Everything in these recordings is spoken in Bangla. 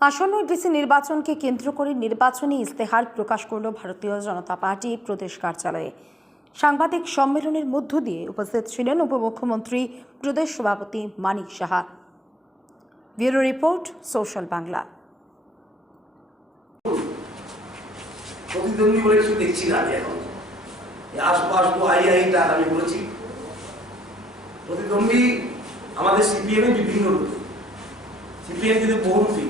আসন্ন ডিসি নির্বাচনকে কেন্দ্র করে নির্বাচনী ইস্তেহার প্রকাশ করল ভারতীয় জনতা পার্টি প্রদেশ কার্যালয়ে। সাংবাদিক সম্মেলনের মধ্য দিয়ে উপস্থিত ছিলেন উপমুখ্যমন্ত্রী প্রদেশ সভাপতি Manik Saha. Bureau report, social Bangla. প্রতিদ্বন্দ্বী বলে কিছু দেখছি না আমি এখন। আসবো আইটা আমি বলেছি। প্রতিদ্বন্দ্বী আমাদের সিপিএমে বিভিন্ন রূপ। সিপিএম কিন্তু বহুরূপী।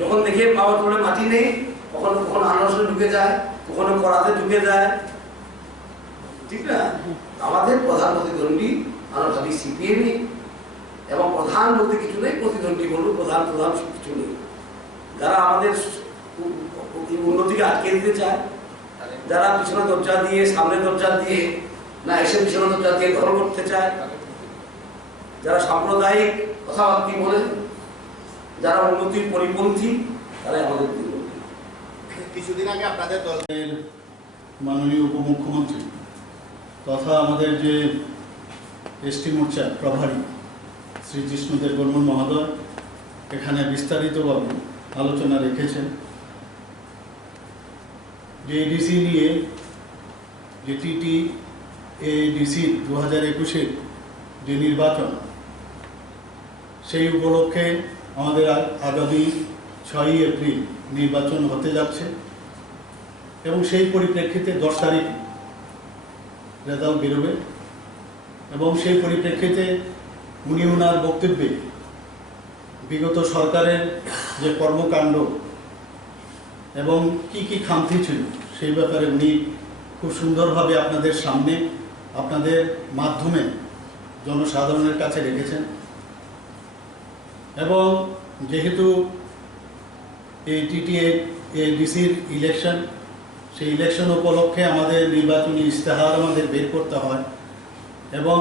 যখন দেখে পাওয়ার করে মাটি নেই, কখনো কখনো আনারসে ঢুকে যায়, কখনো করাতে ঢুকে যায়, ঠিক না? আমাদের প্রধান প্রতিদ্বন্দ্বী আমরা ভাবি সিপিএমই, এবং প্রধান বলতে কিছু নেই, প্রতিদ্বন্দ্বী বলুন, প্রধান কিছু নেই। যারা আমাদের উন্নতিকে আটকে দিতে চায়, যারা পিছনে দরজা দিয়ে সামনে দরজা দিয়ে না এসে পিছনে দরজা দিয়ে দখল করতে চায়, যারা সাম্প্রদায়িক কথাবার্তা বলে, যারা উন্নতির পরিপন্থী, তারাই আমাদের কিছুদিন আগে আপনাদের দলের মাননীয় উপমুখ্যমন্ত্রী তথা আমাদের যে এসটি মোর্চা প্রভারী শ্রী জিষ্ণুদেব বর্মন মহোদয় এখানে বিস্তারিতভাবে আলোচনা রেখেছেন যে এডিসি নিয়ে, যে TTADC 2021-এর যে নির্বাচন, সেই উপলক্ষে আমাদের আগামী 6ই এপ্রিল নির্বাচন হতে যাচ্ছে এবং সেই পরিপ্রেক্ষিতে 10 তারিখ রেজাল্ট বেরোবে এবং সেই পরিপ্রেক্ষিতে উনি ওনার বক্তব্যে বিগত সরকারের যে কর্মকাণ্ড এবং কি খামতি ছিল সেই ব্যাপারে উনি খুব সুন্দরভাবে আপনাদের সামনে, আপনাদের মাধ্যমে জনসাধারণের কাছে রেখেছেন। এবং যেহেতু এই TTADCর ইলেকশন, সেই ইলেকশন উপলক্ষে আমাদের নির্বাচনী ইস্তেহার আমাদের বের করতে হয় এবং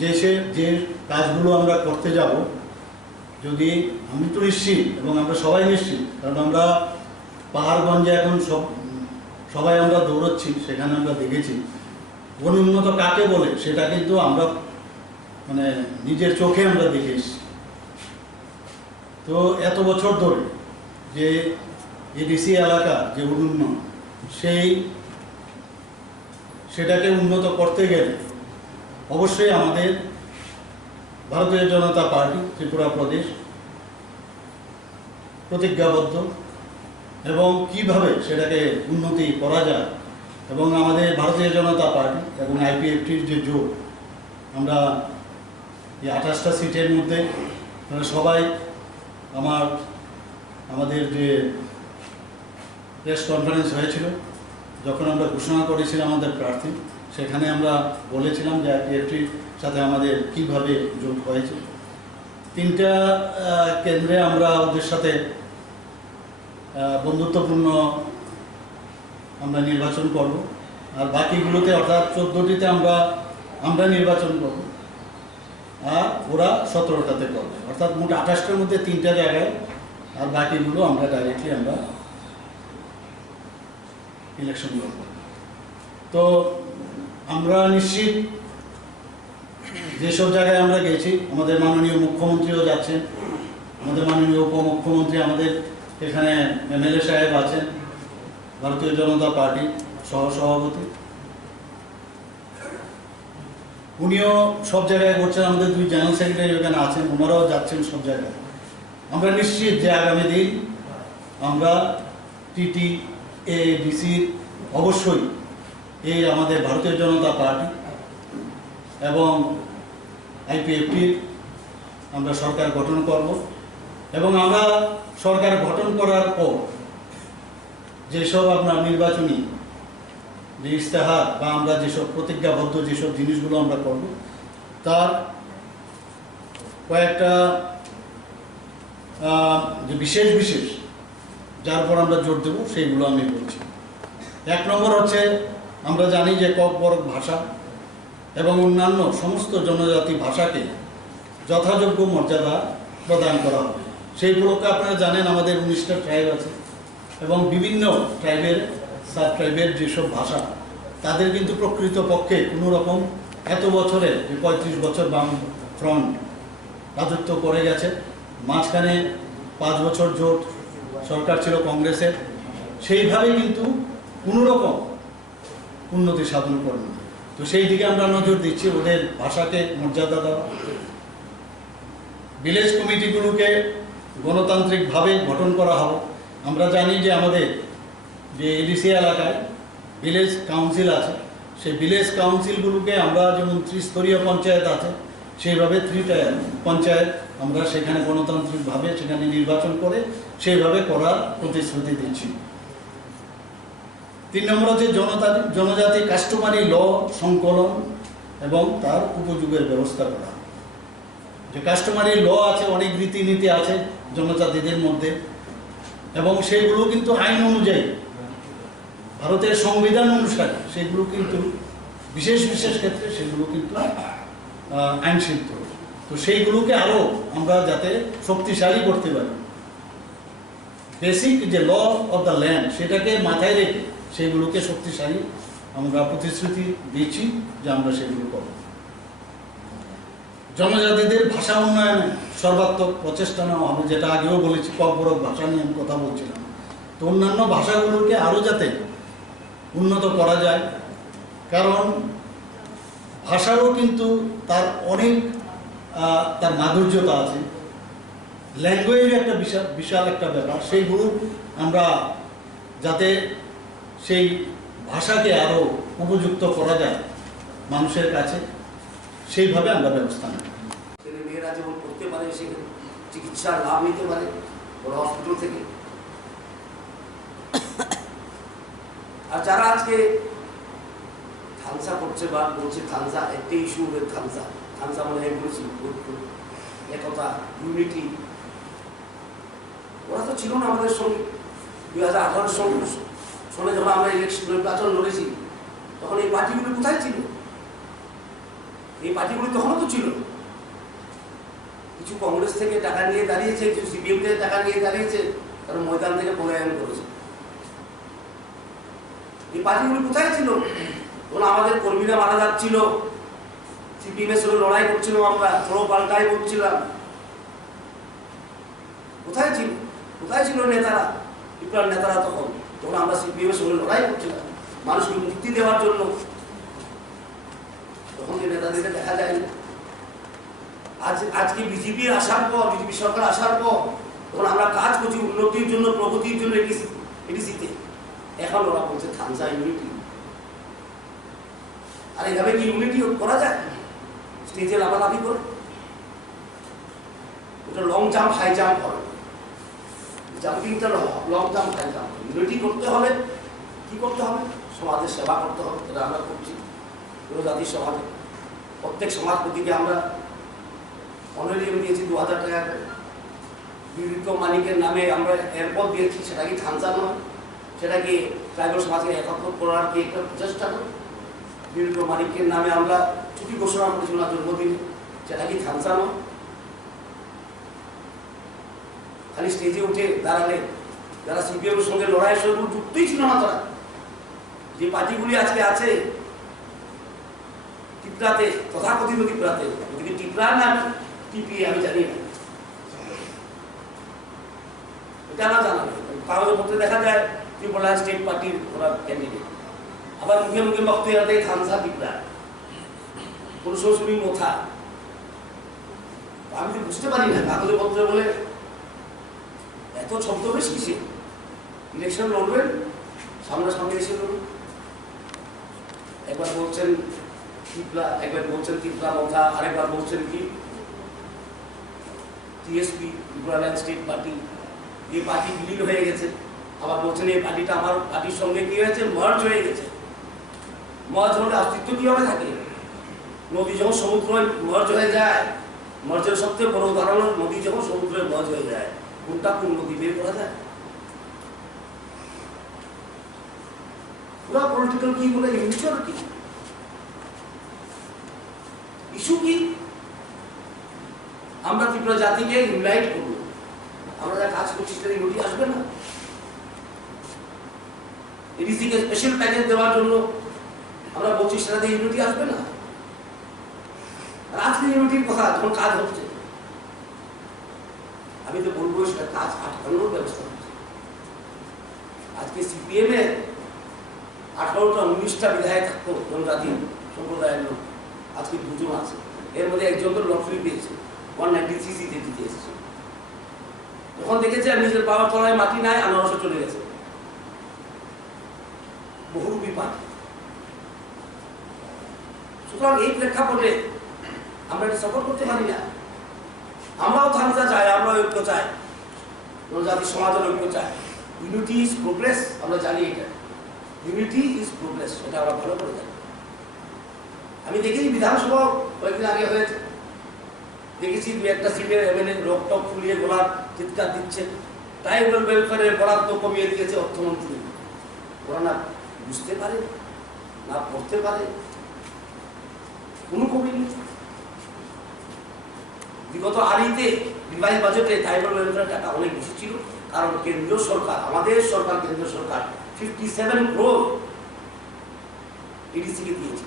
যে কাজগুলো আমরা করতে যাব, যদি আমি তো নিশ্চিত এবং আমরা সবাই নিশ্চিত, কারণ আমরা পাহাড়গঞ্জে এখন সবাই আমরা দৌড়চ্ছি, সেখানে আমরা দেখেছি অনুন্নত কাকে বলে সেটা কিন্তু আমরা নিজের চোখে আমরা দেখে এসেছি। তো এত বছর ধরে যে এডিসি এলাকা যে উন্নয়ন, সেটাকে উন্নত করতে গেলে অবশ্যই আমাদের ভারতীয় জনতা পার্টি ত্রিপুরা প্রদেশ প্রতিজ্ঞাবদ্ধ এবং কিভাবে সেটাকে উন্নতি করা যায়। এবং আমাদের ভারতীয় জনতা পার্টি এবং IPFTর যে জোট, আমরা এই 28টা সিটের মধ্যে সবাই আমাদের যে প্রেস কনফারেন্স হয়েছিল, যখন আমরা ঘোষণা করেছিলাম আমাদের প্রার্থী, সেখানে আমরা বলেছিলাম যে IPFTর সাথে আমাদের কিভাবে জোট হয়েছে। 3টা কেন্দ্রে আমরা ওদের সাথে বন্ধুত্বপূর্ণ আমরা নির্বাচন করব, আর বাকিগুলোতে অর্থাৎ 14টিতে আমরা নির্বাচন করব, আর ওরা 17টাতে করবে, অর্থাৎ মোট 28টার মধ্যে 3টা জায়গায়, আর বাকিগুলো আমরা ডাইরেক্টলি ইলেকশন করব। তো আমরা নিশ্চিত যেসব জায়গায় আমরা গেছি, আমাদের মাননীয় মুখ্যমন্ত্রীও যাচ্ছেন, আমাদের মাননীয় উপমুখ্যমন্ত্রী, আমাদের এখানে MLA সাহেব আছেন, ভারতীয় জনতা পার্টি সহসভাপতি, উনিও সব জায়গায় করছেন, আমাদের 2 জেনারেল সেক্রেটারি ওখানে আছেন, ওনারাও যাচ্ছেন সব জায়গায়। আমরা নিশ্চিত যে আগামী দিন আমরা TTADCর অবশ্যই এই আমাদের ভারতীয় জনতা পার্টি এবং IPFTর আমরা সরকার গঠন করব এবং আমরা সরকার গঠন করার পর যেসব আপনার নির্বাচনী যে ইস্তেহার বা আমরা যেসব প্রতিজ্ঞাবদ্ধ যেসব জিনিসগুলো আমরা করব, তার কয়েকটা যে বিশেষ যার পর আমরা জোর দেব সেইগুলো আমি বলছি। 1 নম্বর হচ্ছে, আমরা জানি যে কক-বরক ভাষা এবং অন্যান্য সমস্ত জনজাতি ভাষাকে যথাযোগ্য মর্যাদা প্রদান করা হবে। সেই উপলক্ষে আপনারা জানেন আমাদের 19টা ট্রাইব আছে এবং বিভিন্ন ট্রাইবের সাব ট্রাইবের যেসব ভাষা, তাদের কিন্তু প্রকৃতপক্ষে কোনো রকম এত বছরে যে 35 বছর বাম ফ্রন্ট রাজত্ব করে গেছে, মাঝখানে 5 বছর জোট সরকার ছিল কংগ্রেসের, সেইভাবে কিন্তু কোনোরকম উন্নতি সাধন করেন। তো সেই দিকে আমরা নজর দিচ্ছি, ওদের ভাষাকে মর্যাদা দেওয়া, ভিলেজ কমিটিগুলোকে গণতান্ত্রিকভাবে গঠন করা হবে। আমরা জানি যে আমাদের যে এডিসি এলাকায় ভিলেজ কাউন্সিল আছে, সেই ভিলেজ কাউন্সিলগুলোকে আমরা যেমন ত্রিস্তরীয় পঞ্চায়েত আছে সেইভাবে পঞ্চায়েত আমরা সেখানে গণতান্ত্রিকভাবে সেখানে নির্বাচন করে সেইভাবে করার প্রতিশ্রুতি দিচ্ছি। 3 নম্বর হচ্ছে জনজাতি কাস্টমারি ল সংকলন এবং তার উপযোগের ব্যবস্থা করা। যে কাস্টমারি ল আছে, অনেক রীতিনীতি আছে জনজাতিদের মধ্যে, এবং সেগুলো কিন্তু আইন অনুযায়ী ভারতের সংবিধান অনুসারে সেগুলো কিন্তু বিশেষ বিশেষ ক্ষেত্রে সেগুলো কিন্তু আইনসিদ্ধ। তো সেইগুলোকে আরও আমরা যাতে শক্তিশালী করতে পারি, বেসিক যে ল অফ দ্য ল্যান্ড সেটাকে মাথায় রেখে সেগুলোকে শক্তিশালী আমরা প্রতিশ্রুতি দিচ্ছি যে আমরা সেগুলো করব। জনজাতিদের ভাষা উন্নয়নে সর্বাত্মক প্রচেষ্টা নেওয়া হবে, যেটা আগেও বলেছি, ককবরক ভাষা নিয়ে আমি কথা বলছিলাম। তো অন্যান্য ভাষাগুলোকে আরও যাতে উন্নত করা যায়, কারণ ভাষারও কিন্তু তার অনেক তার মাধুর্যতা আছে। ল্যাঙ্গুয়েজ একটা বিশাল একটা ব্যাপার, সেইগুলো আমরা যাতে সেই ভাষাকে আরও উপযুক্ত করা যায় মানুষের কাছে, সেইভাবে আমরা ব্যবস্থা নেব। মেয়েরা যেমন পড়তে পারে, সেখানে চিকিৎসার লাভ নিতে পারে বড় হসপিটাল থেকে। আর যারা আজকে থানসা করছে বা বলছে থানসা একটা ইস্যু, থানসা মানে আমি বলছি একতা, ইউনিটি, ওরা তো ছিল না আমাদের সঙ্গে। 2018 সনে যখন আমরা নির্বাচন লড়েছি, তখন এই পার্টিগুলি কোথায় ছিল? এই পার্টিগুলি তখনও তো ছিল। কিছু কংগ্রেস থেকে টাকা নিয়ে দাঁড়িয়েছে, কিছু সিপিএম থেকে টাকা নিয়ে দাঁড়িয়েছে, কারণ ময়দান থেকে পলায়ন করেছে। এই পার্টিগুলি কোথায় ছিল? তখন আমাদের কর্মীরা মারা যাচ্ছিল, সিপিএমের সঙ্গে লড়াই করছিলাম, আমরা চোরো পাল্টাই করছিলাম। কোথায় ছিল? কোথায় ছিল নেতারা, ত্রিপুরার নেতারা? তখন আমরা সিপিএমের সঙ্গে লড়াই করছিলাম মানুষকে মুক্তি দেওয়ার জন্য। তখন যে নেতাদেরকে দেখা যায় না। আজকে বিজেপি আসার পর, বিজেপি সরকার আসার পর, তখন আমরা কাজ করছি উন্নতির জন্য, প্রগতির জন্য এডিসিতে। এখন ওরা বলছে থানসা ইউনিটি। আর এইভাবে কি ইউনিটি করা যায়? স্টেজে লাফালাফি করে ওটা লং জাম্প হাই জাম্প করে, জাম্পিংটা long jump high jump. Unity করতে হলে কি করতে হবে? সমাজের সেবা করতে হবে, যেটা আমরা করছি জাতির সমাজে। প্রত্যেক সমাজপতিকে আমরা অনারিয়াম দিয়েছি 2000 টাকা করে। বিবিধ মালিকের নামে আমরা এয়ারপোর্ট দিয়েছি, সেটা কি থানসা নয়? সেটা কি ট্রাইবাল সমাজকে একত্র করার কি একটা প্রচেষ্টা নয়? বিবিধ মালিকের নামে আমরা ছুটি ঘোষণা করেছি না জন্মদিনে, সেটা কি থানসা নয়? খালি স্টেজে উঠে দাঁড়ালে যারা সিপিএমের সঙ্গে লড়াইয়ের সঙ্গে যুক্তই ছিল না, তারা যে পার্টিগুলি আজকে আছে টিপরাতে, তথাকথিত টিপরাতে, ওদিকে টিপরা না টিপি আমি জানি না, এটা না জানা কাগজের মধ্যে দেখা যায় ত্রিপুরা স্টেট পার্টির ওরা ক্যান্ডিডেট। আবার মুখে মুখে বক্তব্য দেয় থানসা টিপরা, কোন শ্বশুরি মোথা। আমি তো বুঝতে পারি না কাগজে পত্রে বলে এত ছদ্মবেশ কিসে? ইলেকশন লড়বেন, সামনাসামনি এসে লড়ুন। একবার বলছেন টিপলা, একবার বলছেন টিপলা মোথা, আরেকবার বলছেন কি টিএসপি, ত্রিপুরাল্যান্ড স্টেট পার্টি। এই পার্টি বিলীন হয়ে গেছে। আবার বলছেন এই পার্টিটা আমার পার্টির সঙ্গে কি হয়েছে, মার্জ হয়ে গেছে। মার্জ হলে অস্তিত্ব কিভাবে থাকে? নদী যখন সমুদ্রে মার্জ হয়ে যায়, মার্জের সবচেয়ে বড় উদাহরণ নদী যখন সমুদ্রে মার্জ হয়ে যায়, কোনটা কোন নদী বের করা যায়? পুরা পলিটিক্যাল কি বলে ইউনিচার কি ইস্যু কি? আমরা ত্রিপুরা জাতিকে ইউনাইট করবো, আমরা যা কাজ করছি সেটা ইউনিটি আসবে না। এডিসিকে স্পেশাল প্যাকেজ দেওয়ার জন্য আমরা বলছি, সেটাতে ইউনিটি আসবে না। আর আজকে ইউনিটির কথা যখন কাজ হচ্ছে, আমি তো বলবো সেটা কাজ আটকানোর ব্যবস্থা হচ্ছে। আজকে সিপিএমের 18টা 19টা বিধায়ক থাকতো জনজাতি সম্প্রদায়ের লোক, আজকে 2 জন আছে। এর মধ্যে একজন তো লটারি পেয়েছে, 193 জিতে এসেছে। যখন দেখেছে নিজের বাবার তলায় মাটি নাই, আনারসে চলে গেছে। বহুরূপী পার্টি। সুতরাং এই প্রেক্ষাপটে আমরা এটা সাপোর্ট করতে পারি না। আমরাও ধারণা চাই, আমরা ঐক্য চাই, জনজাতি সমাজের ঐক্য চাই। ইউনিটি ইজ প্রোগ্রেস, আমরা জানি এটা। ইউনিটি ইজ প্রোগ্রেস, এটা আমরা ভালো করে জানি। আমি দেখেছি বিধানসভা কয়েকদিন আগে হয়েছে, দেখেছি 2-1টা সিটের এমএলএ রক্তক ফুলিয়ে গোলাপ চিৎকার দিচ্ছে, ট্রাইবাল ওয়েলফেয়ারের বরাদ্দ কমিয়ে দিয়েছে অর্থমন্ত্রী। ওরা না বুঝতে পারে, না পড়তে পারে, কোনো কমিয়ে। বিগত আড়িতে রিভাইজ বাজেটে ট্রাইবাল ওয়েলফেয়ার টাকা অনেক বেশি ছিল, কারণ কেন্দ্রীয় সরকার, আমাদের সরকার, কেন্দ্রীয় সরকার 57 crore এডিসিকে দিয়েছে।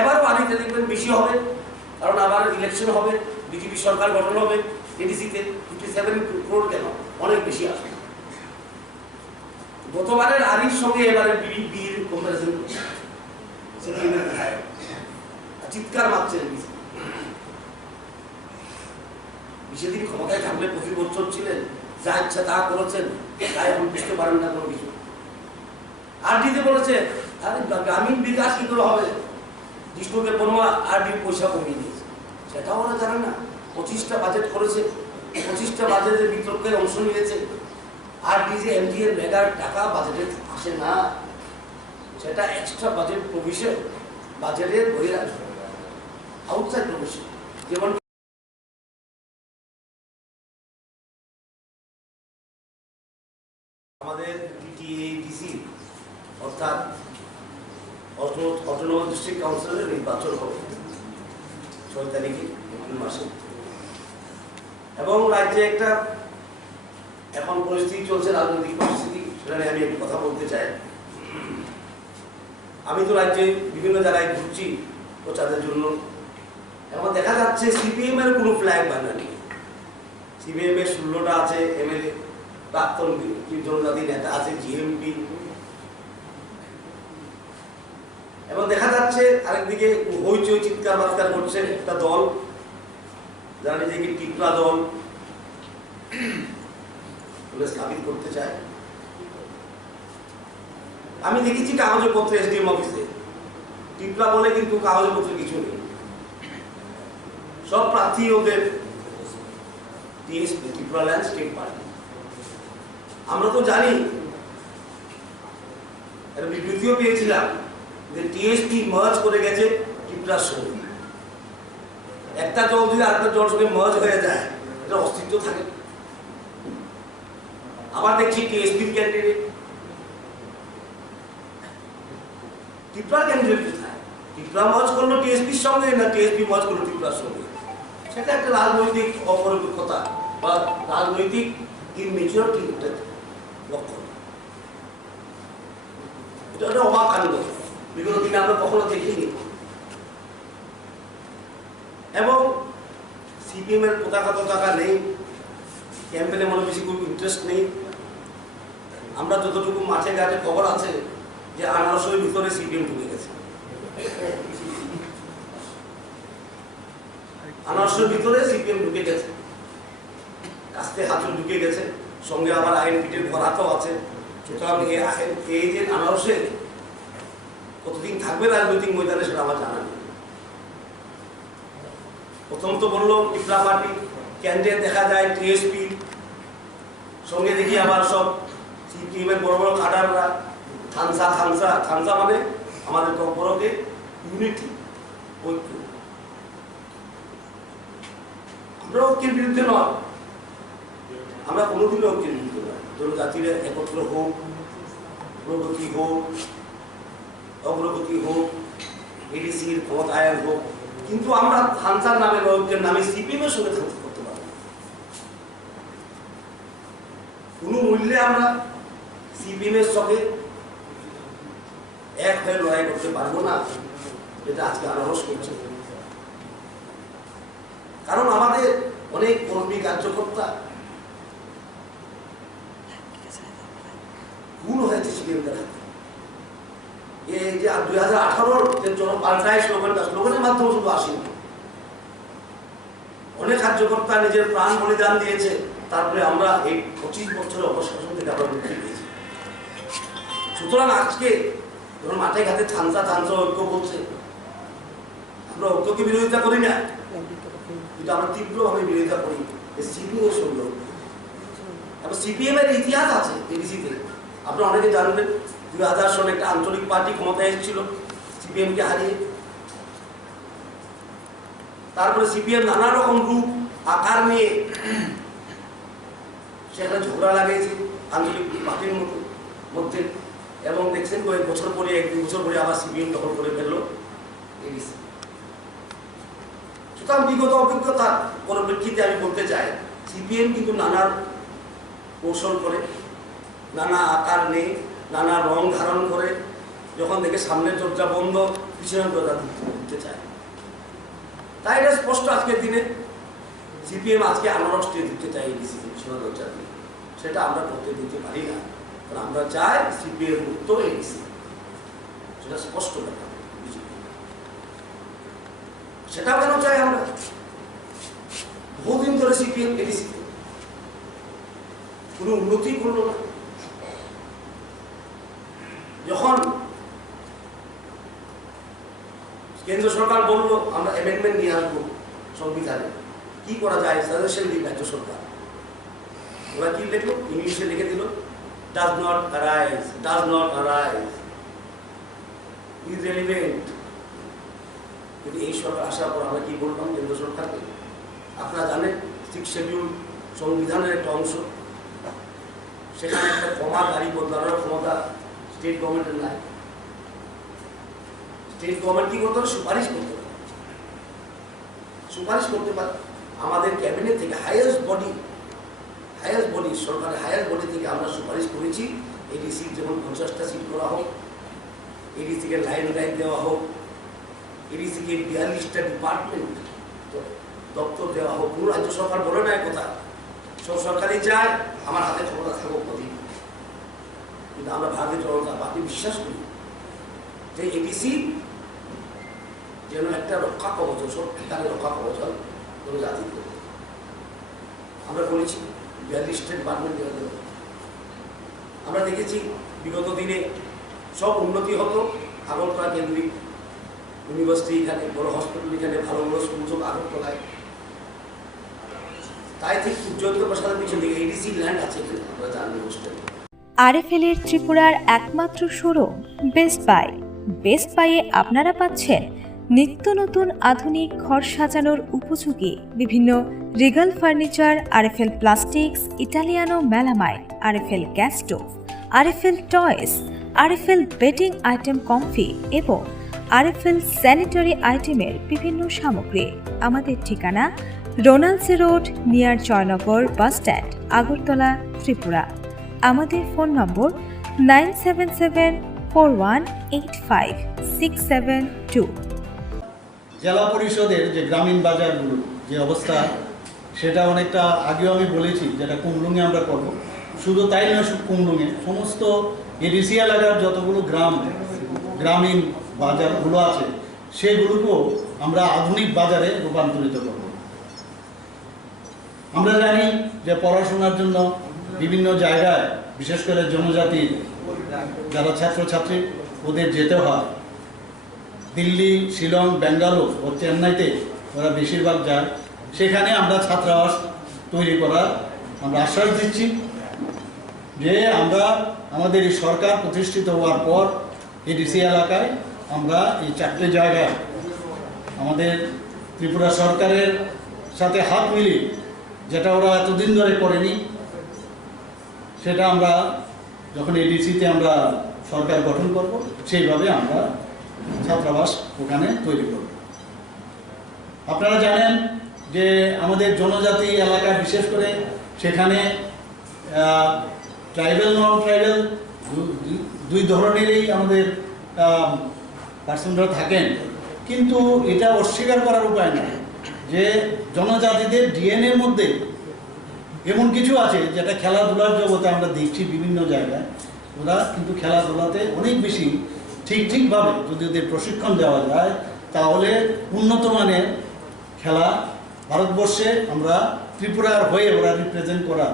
এবারও আড়িতে দেখবেন বেশি হবে, কারণ আবার ইলেকশন হবে, বিজেপি সরকার গঠন হবে, এডিসিতে 57 crore কেন, অনেক বেশি আসবে। গতবারের আড়ির সঙ্গে এবারের বির কম্পারিজন চিৎকার মারছেন। সেদিন ক্ষমতায় থাকলে 25 বছর ছিলেন, যা ইচ্ছা তা করেছেন, তাই এখন বুঝতে পারেন না কোনো কিছু। আরডিতে বলেছে আরে গ্রামীণ বিকাশ কি করে হবে, ডিস্ট্রিক্টে বনোয়া আরডির পয়সা কমিয়ে দিয়েছে, সেটাও ওরা জানে না। 25টা বাজেট করেছে, 25টা বাজেটের বিতর্কে অংশ নিয়েছে। আরডি যে এমডি এর মেগার টাকা বাজেটে আসে না, সেটা এক্সট্রা বাজেট প্রভিশন, বাজেটের বহিরাগত, আউটসাইড প্রভিশন। যেমন আমাদের টিটিএডিসি অর্থাৎ অটোনমাস ডিস্ট্রিক্ট কাউন্সিলের নির্বাচন হবে 6 তারিখে এপ্রিল মাসে। এবং রাজ্যে একটা এখন পরিস্থিতি চলছে, রাজনৈতিক পরিস্থিতি, সেটা নিয়ে আমি একটু কথা বলতে চাই। আমি তো রাজ্যে বিভিন্ন জায়গায় ঘুরছি প্রচারের জন্য। এখন দেখা যাচ্ছে সিপিএম এর কোনো ফ্ল্যাগ বানা নেই। সিপিএম এর 16টা আছে এমএলএ, প্রাক্তন জনজাতি নেতা আছে, জিএমপি। এবং দেখা যাচ্ছে আরেকদিকে হইচই চিৎকার বাৎকার করছে একটা দল, যারা নিজেকে টিপলা দল বলে স্থাপিত করতে চায়। আমি দেখেছি কাগজপত্র এসডিএম অফিসে, টিপলা বলে কিন্তু কাগজপত্র কিছু নেই। সব প্রার্থী ওদের TSP, Tripura land state party. আমরা তো জানি, একটা বিবৃতিও পেয়েছিলাম যে টিএসপি মার্জ করে গেছে ত্রিপুরার সঙ্গে। একটা দল যদি আরেকটা দলের সঙ্গে মার্জ হয়ে যায়, এটা অস্তিত্ব থাকে। আবার দেখছি টিএসপির ক্যান্ডিডেট, ত্রিপুরার ক্যান্ডিডেট কোথায়? ত্রিপুরা মার্জ করলো টিএসপির সঙ্গে, না টিএসপি মার্জ করলো ত্রিপুরার সঙ্গে? সেটা একটা রাজনৈতিক অপরিপক্কতা বা রাজনৈতিক ইনমেচুরিটি লক্ষণ। এটা একটা অবাক কাণ্ড, বিগত দিনে আমরা কখনো দেখিনি। এবং সিপিএম এর পতাকা নেই, ক্যাম্পেনে মনে বেশি খুব ইন্টারেস্ট নেই। আমরা যতটুকু মাঠে ঘাটে খবর আছে যে আনারসের ভিতরে সিপিএম ঢুকে গেছে, আনারসের ভিতরে সিপিএম ঢুকে গেছে, কাস্তে হাতুর ঢুকে গেছে, সঙ্গে আবার আইএনপিটির বরাতও আছে। সুতরাং এই যে আনারসে কতদিন থাকবে রাজনৈতিক ময়দানে সেটা আমার জানা নেই। প্রথম তো বললো ত্রিপুরা পার্টি ক্যান্ডিডেট দেখা যায় টিএসপি, সঙ্গে দেখি আবার সব সিপিএম এর বড় বড় কাডাররা, থানসা মানে আমাদের তৎপরকে ইউনিটি, ঐক্য। আমরা ঐক্যের বিরুদ্ধে নয়, আমরা কোনোদিনও ঐক্যের বিরুদ্ধে নয়। জনজাতিরা একত্র হোক, প্রগতি হোক, অগ্রগতি হোক, এডিসির ক্ষমতায়ন হোক, কিন্তু আমরা থানসার নামে ঐক্যের নামে সিপিএম এর সঙ্গে থানসা করতে পারবো না। কোনো মূল্যে আমরা সিপিএম এর সঙ্গে এক হয়ে লড়াই করতে পারবো না, যেটা আজকে আনারস করছে। কারণ আমাদের অনেক কর্মী কার্যকর্তা ভুল হয়েছে সিপিএমদের হাতে। এই যে 2018 যে পাল্টায় স্লোগানের মাধ্যমে শুধু আসেনি, অনেক কার্যকর্তা নিজের প্রাণ বলিদান দিয়েছে, তারপরে আমরা এই 25 বছরের অপশাসন থেকে আমরা মুক্তি পেয়েছি। সুতরাং আজকে যখন মাঠে ঘাটে থানসা ঐক্য বলছে, আমরা ঐক্যকে বিরোধিতা করি না, কিন্তু আমরা তীব্রভাবে বিরোধিতা করি সিপিএম এর সঙ্গে। এবং সিপিএম এর ইতিহাস আছে এডিসিতে, আপনারা অনেকে জানবেন। 2000 সালে একটা আঞ্চলিক পার্টি ক্ষমতায় এসেছিল সিপিএমকে হারিয়ে। তারপরে সিপিএম নানা রকম রূপ আকার নিয়ে সেখানে ঝগড়া লাগিয়েছে আঞ্চলিক পার্টির মধ্যে, এবং দেখছেন কয়েক বছর পরে 1-2 বছর পরে আবার সিপিএম দখল করে ফেললো এডিসি। সুতরাং বিগত অভিজ্ঞতার পরিপ্রেক্ষিতে আমি বলতে চাই, সিপিএম কিন্তু নানা কৌশল করে, নানা আকার নেই, নানা রং ধারণ করে, যখন দেখে সামনের দরজা বন্ধ পিছনের দরজা দিতে চায়। তাই এটা স্পষ্ট আজকের দিনে সিপিএম আজকে আনারস দিয়ে দিতে চাই এডিসি পিছনের দরজা দিয়ে, সেটা আমরা করতে দিতে পারি না, কারণ আমরা চাই সিপিএম মুক্ত এডিসি, সেটা স্পষ্ট ব্যাপার। সেটাও কেন চাই আমরা? বহুদিন ধরে সিপিএম এডিসি কোনো উন্নতি করলো না। যখন কেন্দ্র সরকার বলল আমরা অ্যামেন্ডমেন্ট নিয়ে আসবো সংবিধানে, কি করা যায় সাজেশন দিল রাজ্য সরকার, ওরা কি লিখলো? ইংলিশে লিখে দিল, ডাজ নট অ্যারাইজ, ইররিলেভেন্ট। কিন্তু এই সরকার আসার পর আমরা কি বললাম কেন্দ্র সরকারকে? আপনারা জানেন 6 শিডিউল সংবিধানের একটা অংশ, সেখানে একটা কমা গাড়ি বদলানোর ক্ষমতা স্টেট গভর্নমেন্টের নাই। স্টেট গভর্নমেন্ট কি করতে হবে? সুপারিশ করতে পারে। আমাদের ক্যাবিনেট থেকে হাইয়েস্ট বডি সরকারের হাইয়েস্ট বডি থেকে আমরা সুপারিশ করেছি এডিসি যেমন 50টা সিট করা হোক, এডিসিকে লাইন দেওয়া হোক, এডিসিকে 42টা ডিপার্টমেন্ট দপ্তর দেওয়া হোক। কোনো রাজ্য সরকার বলে না কথা, সব সরকারই চায় আমার হাতে ক্ষমতা থাকুক প্রতি। কিন্তু আমরা ভারতীয় জনতা পার্টি বিশ্বাস করি যে এডিসি যেন একটা রক্ষা কবচ, সব ঠিকানে রক্ষা কবচ হয় কোনো জাতির। আমরা বলেছি 42টা ডিপার্টমেন্ট দেওয়া দেব। আমরা দেখেছি বিগত দিনে সব উন্নতি হতো, আগরতলা কেন্দ্রিক ইউনিভার্সিটি এখানে, বড় হসপিটাল এখানে, ভালো ভালো সুযোগ আগরতলায়। তাই ঠিক সূর্যোদয় প্রসাদের পিছনে দিকে এডিসি ল্যান্ড আছে এখানে, আমরা জানি হোস্টেল। আরএফএল এর ত্রিপুরার একমাত্র শোরুম বেস্ট বাই। বেস্ট বাইয়ে আপনারা পাচ্ছেন নিত্য নতুন আধুনিক ঘর সাজানোর উপযোগী বিভিন্ন Regal furniture, RFL plastics, Italiano melamine, RFL gas stove, RFL toys, RFL bedding item Comfy এবং আরএফএল স্যানিটারি আইটেমের বিভিন্ন সামগ্রী। আমাদের ঠিকানা রোনালসি road, near Joynagar bus stand, Agartala, Tripura. আমাদের ফোন নম্বর 9774185672। জেলা পরিষদের যে গ্রামীণ বাজারগুলো যে অবস্থা, সেটা অনেকটা আগেও আমি বলেছি, যেটা কুমলুঙে আমরা করব। শুধু তাই নয়, কুমলুঙে সমস্ত এডিসি এলাকার যতগুলো গ্রামীণ বাজারগুলো আছে সেগুলোকেও আমরা আধুনিক বাজারে রূপান্তরিত করব। আমরা জানি যে পড়াশোনার জন্য বিভিন্ন জায়গায়, বিশেষ করে জনজাতির যারা ছাত্রছাত্রী, ওদের যেতে হয় দিল্লি, শিলং, বেঙ্গালুরু ও চেন্নাইতে, ওরা বেশিরভাগ যায়। সেখানে আমরা ছাত্রাবাস তৈরি করার আমরা আশ্বাস দিচ্ছি যে আমরা আমাদের এই সরকার প্রতিষ্ঠিত হওয়ার পর এডিসি এলাকায় আমরা এই 4টে জায়গায় আমাদের ত্রিপুরা সরকারের সাথে হাত মিলিয়ে, যেটা ওরা এতদিন ধরে করেনি, সেটা আমরা যখন এডিসিতে আমরা সরকার গঠন করব সেইভাবে আমরা ছাত্রাবাস ওখানে তৈরি করব। আপনারা জানেন যে আমাদের জনজাতি এলাকা, বিশেষ করে সেখানে ট্রাইবেল, নন ট্রাইবেল দুই ধরনেরই আমাদের পার্সনরা থাকেন। কিন্তু এটা অস্বীকার করার উপায় নেই যে জনজাতিদের ডিএনএর মধ্যে এমন কিছু আছে যেটা খেলাধুলার জগতে আমরা দেখছি বিভিন্ন জায়গায়, ওরা কিন্তু খেলাধুলাতে অনেক বেশি ঠিকভাবে যদি ওদের প্রশিক্ষণ দেওয়া যায় তাহলে উন্নত মানের খেলা ভারতবর্ষে আমরা ত্রিপুরার হয়ে ওরা রিপ্রেজেন্ট করা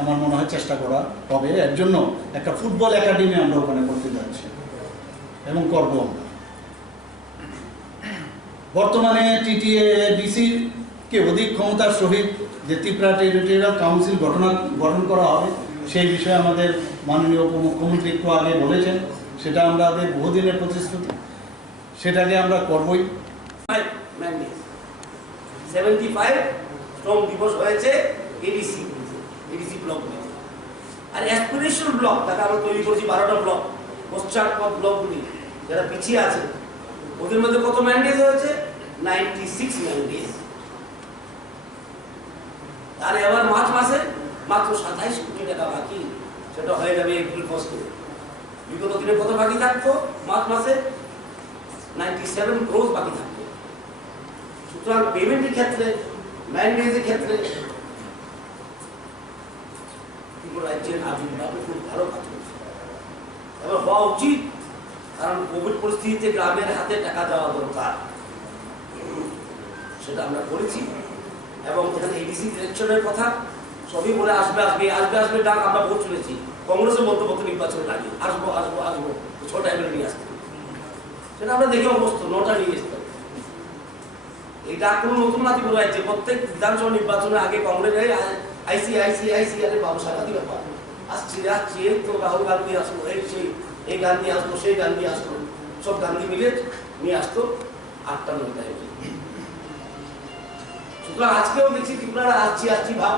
আমার মনে হয় চেষ্টা করা হবে। এর জন্য একটা ফুটবল একাডেমি আমরা ওখানে করতে যাচ্ছি এবং করব আমরা। বর্তমানে টিটিএ ডিসিকে অধিক ক্ষমতার সহিত যে ত্রিপুরা টেরিটোরিয়াল কাউন্সিল গঠন করা হবে সেই বিষয়ে আমাদের মাননীয় উপমুখ্যমন্ত্রী একটু আগে বলেছেন, সেটা আমাদের বহুদিনের প্রতিশ্রুতি, সেটাকে আমরা করবই। 75 শ্রম দিবস হয়েছে এডিসি ব্লক, আর অ্যাসপিরেশনাল ব্লক তাকে আমরা তৈরি করেছি 12টা ব্লক, পশ্চাৎপদ ব্লকগুলি যারা পিছিয়ে আছে ওদের মধ্যে কত ম্যান্ডেজ হয়েছে? 96 ম্যান্ডেজ। আর এবার মার্চ মাসে মাত্র 27 কোটি টাকা বাকি, সেটা হয়ে যাবে এপ্রিল 1 বিগত দিনে কত বাকি থাকতো? মার্চ মাসে 97 ক্রোর বাকি থাকতো। সুতরাং পেমেন্টের ক্ষেত্রে, ম্যান্ডেজের ক্ষেত্রে রাজ্যের আবির্ভাব খুব ভালো কাজ করছে। এবার হওয়া উচিত, কারণ কোভিড পরিস্থিতিতে গ্রামের হাতে টাকা দেওয়া দরকার, সেটা আমরা করেছি। এবং এখানে এডিসি ইলেকশনের কথা সবই বলে আসবে ডাক আমরা ভোট চলেছি, কংগ্রেসের বলতে নির্বাচন লাগে আসবো 6টা এমএলএ নিয়ে আসতে, সেটা আমরা দেখে অবস্থা 9টা নিয়ে আসতে। এই ডাক কোনো নতুন না ত্রিপুরা রাজ্যে প্রত্যেক বিধানসভা নির্বাচনের আগে কংগ্রেস আইসি আরে বাবু সারাদি ব্যাপার আসছি তো রাহুল গান্ধী আসলো, এই গান্ধী আসলো, সেই গান্ধী আসলো, সব গান্ধী মিলে নিয়ে আসতো 8টা 9টা। সুতরাং আজকেও দেখছি ত্রিপুরারা আসছি ভাব,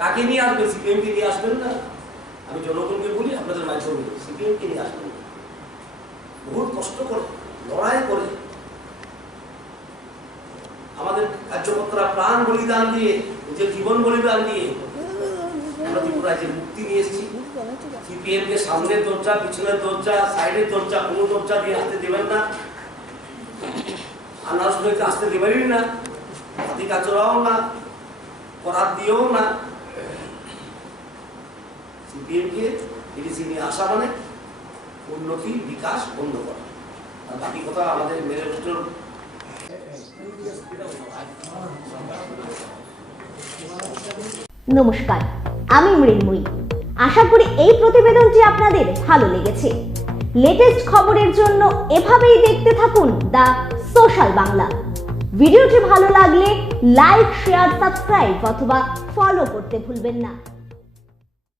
কাকে নিয়ে আসবে? সিপিএমকে নিয়ে আসবেন না। আমি জনগণকে বলি আপনাদের মাধ্যমে সিপিএমকে নিয়ে আসবেন। বহুত কষ্ট করে লড়াই করে আমাদের কার্যকর্তারা প্রাণ বলিদান দিয়ে, নিজের জীবন বলিদান দিয়ে আমরা ত্রিপুরা রাজ্যের মুক্তি নিয়ে এসেছি। সিপিএম কে সামনের দরজা, পিছনের দরজা, সাইডের দরজা, কোনো দরজা দিয়ে আসতে দেবেন না, আনারস হইতে আসতে দেবেনই না, হাতি কাচরাও না, করাত দিয়েও না। সিপিএম কে এডিসি নিয়ে আসা মানে উন্নতি, বিকাশ বন্ধ করা। আর বাকি কথা আমাদের ম্যানিফেস্টোর। নমস্কার, আমি মৃন্ময়ী। আশা করি এই প্রতিবেদনটি আপনাদের ভালো লেগেছে। লেটেস্ট খবরের জন্য এভাবেই দেখতে থাকুন দ্য সোশ্যাল বাংলা। ভিডিওটি ভালো লাগলে লাইক, শেয়ার, সাবস্ক্রাইব অথবা ফলো করতে ভুলবেন না।